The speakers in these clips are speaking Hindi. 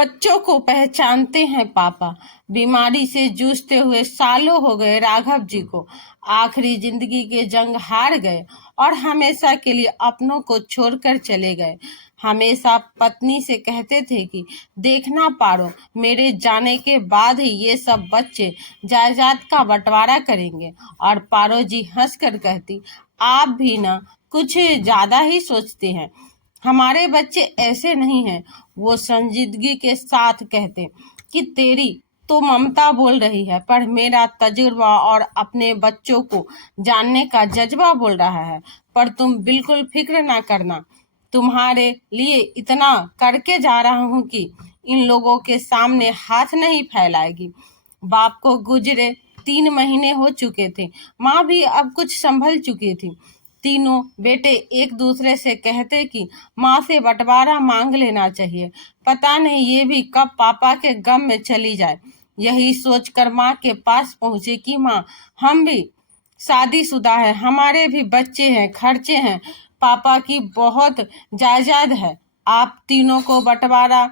बच्चों को पहचानते हैं पापा। बीमारी से जूझते हुए सालों हो गए राघव जी को। आखिरी जिंदगी के जंग हार गए और हमेशा के लिए अपनों को छोड़कर चले गए। हमेशा पत्नी से कहते थे कि देखना पारो, मेरे जाने के बाद ही ये सब बच्चे जायदाद का बंटवारा करेंगे। और पारो जी हंसकर कहती, आप भी ना कुछ ज्यादा ही सोचते हैं। हमारे बच्चे ऐसे नहीं हैं। वो संजीदगी के साथ कहते कि तेरी तो ममता बोल रही है, पर मेरा तजुर्बा और अपने बच्चों को जानने का जज्बा बोल रहा है। पर तुम बिल्कुल फिक्र ना करना, तुम्हारे लिए इतना करके जा रहा हूँ कि इन लोगों के सामने हाथ नहीं फैलाएगी। बाप को गुजरे 3 महीने हो चुके थे। माँ भी अब कुछ संभल चुकी थी। तीनों बेटे एक दूसरे से कहते कि माँ से बंटवारा मांग लेना चाहिए, पता नहीं ये भी कब पापा के गम में चली जाए। यही सोचकर माँ के पास पहुंचे कि माँ, हम भी शादीशुदा है, हमारे भी बच्चे हैं, खर्चे हैं, पापा की बहुत जायदाद है, आप तीनों को बंटवारा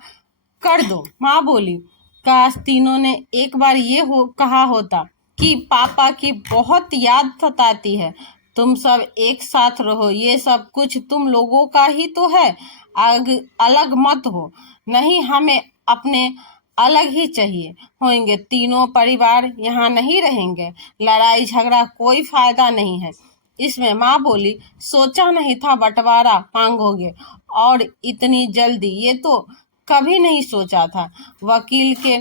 कर दो। माँ बोली, काश तीनों ने एक बार ये कहा होता कि पापा की बहुत याद सताती है, तुम सब एक साथ रहो, ये सब कुछ तुम लोगों का ही तो है, अलग मत हो। नहीं, हमें अपने अलग ही चाहिए होंगे। तीनों परिवार यहाँ नहीं रहेंगे। लड़ाई झगड़ा कोई फायदा नहीं है इसमें। माँ बोली, सोचा नहीं था बंटवारा मांगोगे और इतनी जल्दी, ये तो कभी नहीं सोचा था। वकील के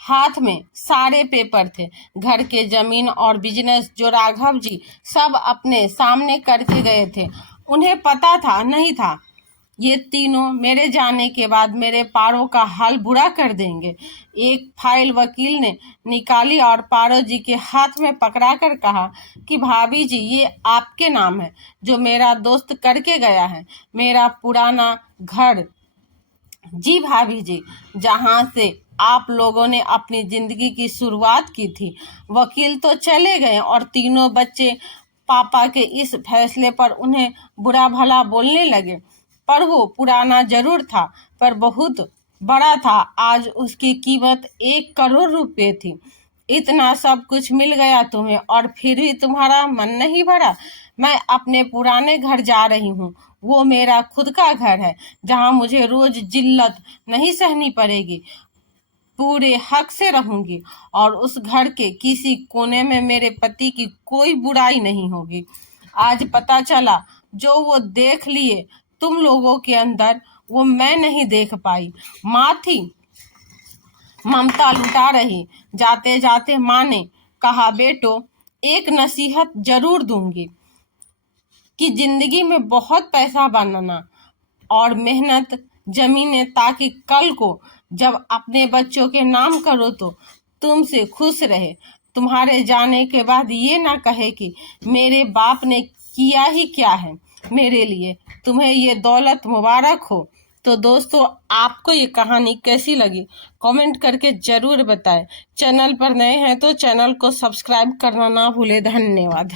हाथ में सारे पेपर थे, घर के जमीन और बिजनेस जो राघव जी सब अपने सामने करके गए थे। उन्हें पता था नहीं था ये तीनों मेरे जाने के बाद मेरे पारो का हाल बुरा कर देंगे। एक फाइल वकील ने निकाली और पारो जी के हाथ में पकड़ा कर कहा कि भाभी जी, ये आपके नाम है, जो मेरा दोस्त करके गया है, मेरा पुराना घर। जी भाभी जी, जहाँ से आप लोगों ने अपनी जिंदगी की शुरुआत की थी। वकील तो चले गए और तीनों बच्चे पापा के इस फैसले पर उन्हें बुरा भला बोलने लगे, पर वो पुराना जरूर था, पर बहुत बड़ा था। आज उसकी कीमत 1 करोड़ रुपए थी। इतना सब कुछ मिल गया तुम्हें और फिर भी तुम्हारा मन नहीं भरा। मैं अपने पुराने घर जा रही हूँ। वो मेरा खुद का घर है, जहाँ मुझे रोज जिल्लत नहीं सहनी पड़ेगी। पूरे हक से रहूंगी और उस घर के किसी कोने में मेरे पति की कोई बुराई नहीं होगी। आज पता चला, जो वो देख लिए तुम लोगों के अंदर, वो मैं नहीं देख पाई। माँ थी, ममता लुटा रही। जाते जाते माँ ने कहा, बेटो, एक नसीहत जरूर दूंगी कि जिंदगी में बहुत पैसा बनाना और मेहनत जमीने, ताकि कल को जब अपने बच्चों के नाम करो तो तुमसे खुश रहे। तुम्हारे जाने के बाद ये ना कहे कि मेरे बाप ने किया ही क्या है मेरे लिए। तुम्हें ये दौलत मुबारक हो। तो दोस्तों, आपको ये कहानी कैसी लगी कमेंट करके जरूर बताएं। चैनल पर नए हैं तो चैनल को सब्सक्राइब करना ना भूले। धन्यवाद।